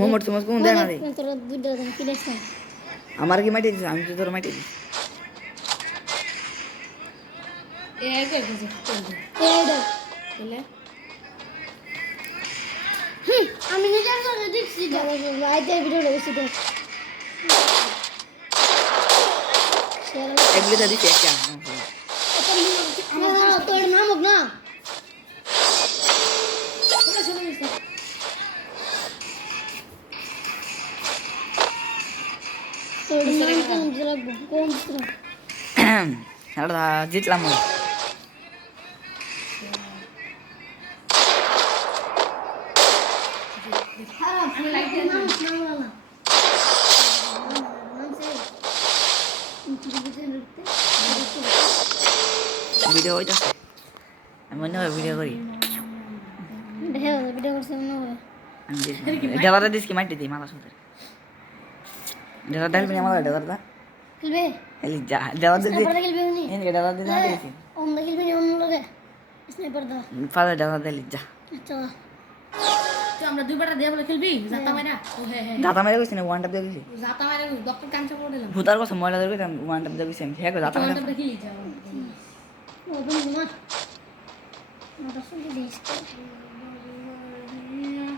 মোমোর তোমার কোন দেয় না রে তোরা দুটো কি দেখছ আমার কি মাটি দিছ আমি তো তোর মাটি দিছি এটা বলে আমি নিজে করে দেখছি আইতে ভিডিও দেখছি তো এগুলো তো দিছি একটা আমার তোর নামক না তোর নাম কোন রাখবো কোন হ্যাঁ জিতলাম ভিডিও হইতাছে আমি মনে হয় ভিডিও করি ভিডিও করছে মনে হয় ডেলারে দিস কি মাটি দিই মালা সুন্দর ডেলার ডালবি না মালা ডেলারটা খেলবে এলি যা ডেলার দিদি স্নাইপার খেলবে উনি এন কে ডেলার দিদি না দিছি অন্য খেলবে নি অন্য লগে স্নাইপার দা ফাদা ডেলার দিলি যা আচ্ছা তো আমরা দুইবার দিয়ে বলে খেলবি জাতা মাইরা ও হে হে দাতা মেরে কইছি না ওয়ান ট্যাপ দিয়ে কইছি জাতা মাইরা ডক্টর কাঞ্চা করে দিলাম ভূতার কথা ময়লা ধরে কইতাম ওয়ান ট্যাপ দিয়ে কইছি আমি হ্যাঁ দাতা মেরে দেখি যাও ও বন্ধু মা মাথা শুনতে দিস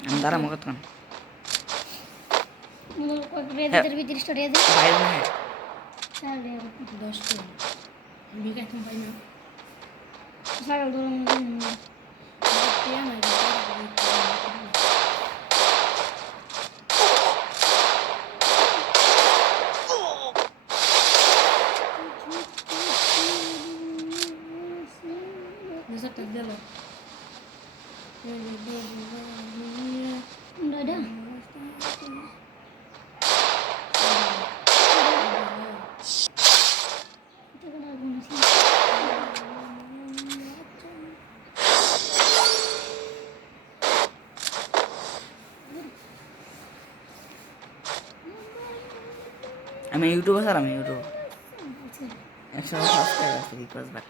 আমি দাঁড়া মগত কান মনে রেদের ভিতরে স্টোরি দে বাইরে না হ্যাঁ চাল দে 10 টাকা বিকা তুমি পাই না সারা দরম দিন কে আমার Bisa kerja loh. Enggak ada. Itu kan aku masih. আমি ইউটিউব স্যার আমি ইউটিউব 100 সাবস্ক্রাইবার আছে রিকোয়েস্ট বার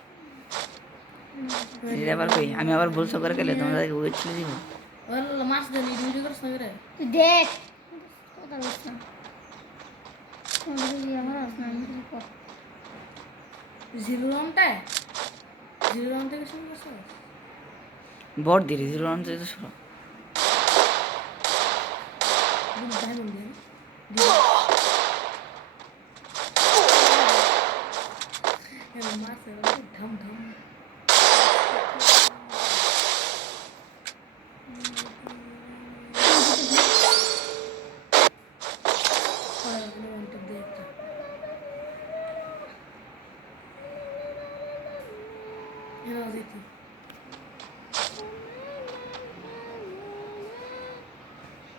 এটা আবার কই আমি আবার ভুল করে গেলে তোমাদেরকে ওয়েট ছেড়ে দিব ওলা মাছ দে ভিডিও করছ না রে তুই দেখ কথা বলছ না কোন ভিডিও আমার আসনা আমি কর জিরো রাউন্ড থেকে শুরু করছ বড় ধীরে ধীরে রান যেতে শুরু ঢম ঢম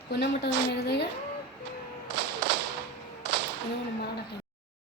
कोना मोटा जाएगा कोना मारा